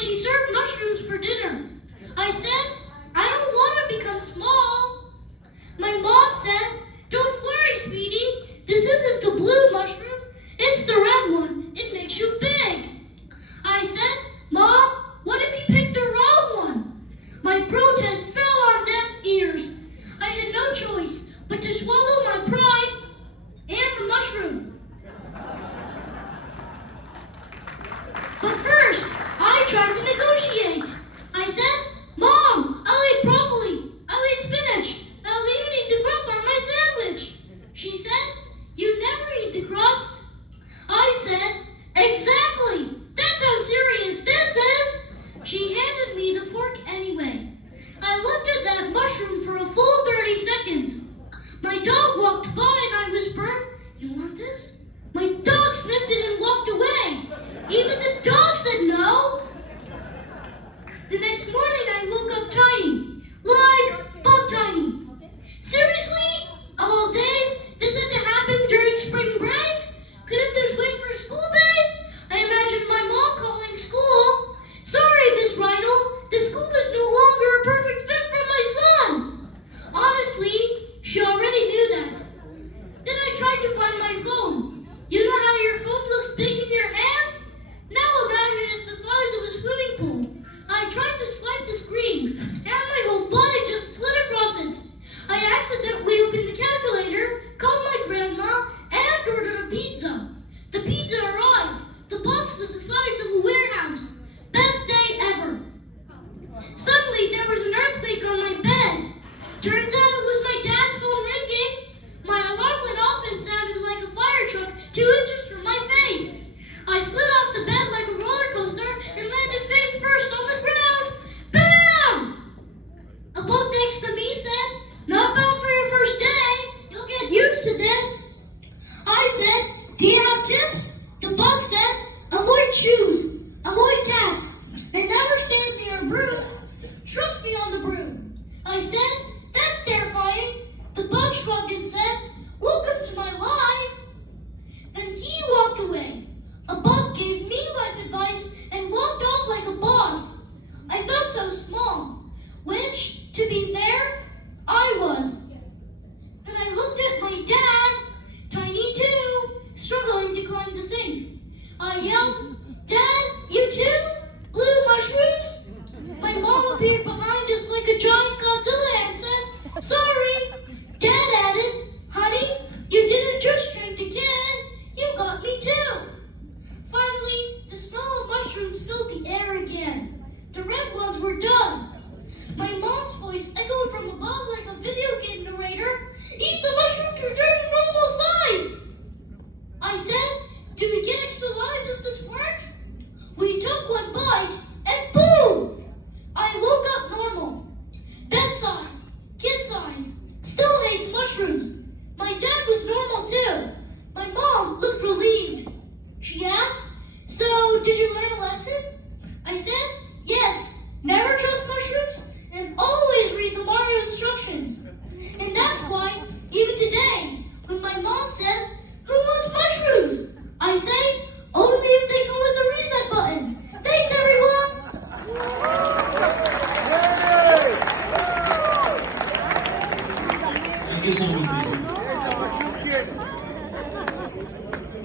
she served mushrooms for dinner. I said, I don't want to become small. My mom said, don't worry, sweetie. This isn't the blue mushroom. It's the red one. It makes you big. I said, Mom, what if you picked the wrong one? My protest fell on deaf ears. I had no choice but to swallow my pride and the mushroom. But first, I tried to negotiate. I said, Mom, I'll eat broccoli. I'll eat spinach. I'll even eat the crust on my sandwich. She said, you never eat the crust. I said, exactly. That's how serious this is. She handed me the fork anyway. I looked at that mushroom for a full 30 seconds. My dog walked by and I whispered, you want this? My dog sniffed it and walked away. Even the dog said no. The next morning I woke up tiny, like bug tiny. Seriously? Of all days, this had to happen during spring break? Couldn't this wait for school day? I imagined my mom calling school. Sorry, Miss Rhino, the school is no longer a perfect fit for my son. Honestly, she already knew that. Then I tried to find my phone. You know how your phone looks big in your hand? Now imagine it's the size of a swimming pool. I tried to swipe the screen, and my whole body just slid across it. I accidentally opened the calculator, called my grandma, and ordered a pizza. The pizza arrived. The box was the size of a warehouse. Best day ever. Suddenly, there was an earthquake on my bed. Turns out it was my dad's phone ringing. My alarm went off and sounded like a fire truck 2 inches from my face. I slid off the bed like a roller coaster and landed face first on the ground. Bam! A bug next to me said, not bad for your first day. You'll get used to this. I said, do you have tips? The bug said, avoid shoes, avoid cats, and never stand near a broom. Trust me on the broom. I said, that's terrifying. The bug shrugged and said, welcome to my life. Then he walked away. A bug gave me life advice and walked off like a boss. I felt so small, which, to be fair, I was. Then I looked at my dad, tiny too, struggling to climb the sink. I yelled, Dad, you too? Blue mushrooms? My mom appeared behind us like a giant Godzilla and said, sorry. Dad added, honey, you didn't just drink the kid, you got me too. Finally, the smell of mushrooms filled the air again. The red ones were done. My mom's voice echoed from above like a video game narrator. Eat the mushroom to their normal size. I said, do we get extra lives if this works? We took one bite and boom! I woke up normal. Bed size, kid size, still hates mushrooms. My dad was normal too. My mom looked relieved. She asked, so did you learn a lesson? I said, yes, never trust mushrooms and always read the Mario instructions. And that's why, even today, when my mom says, who wants mushrooms? I say, only if they come with a reset button. Thanks, everyone! Thank you so much.